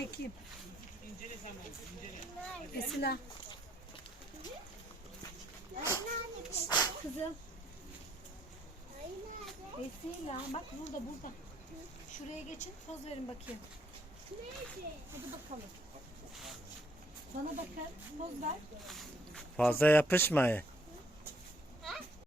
çekeyim. Esila. Kızım. Esila bak burada. Şuraya geçin, poz verin bakayım. Hadi bakalım. Bana bakın, poz ver. Fazla yapışmayın.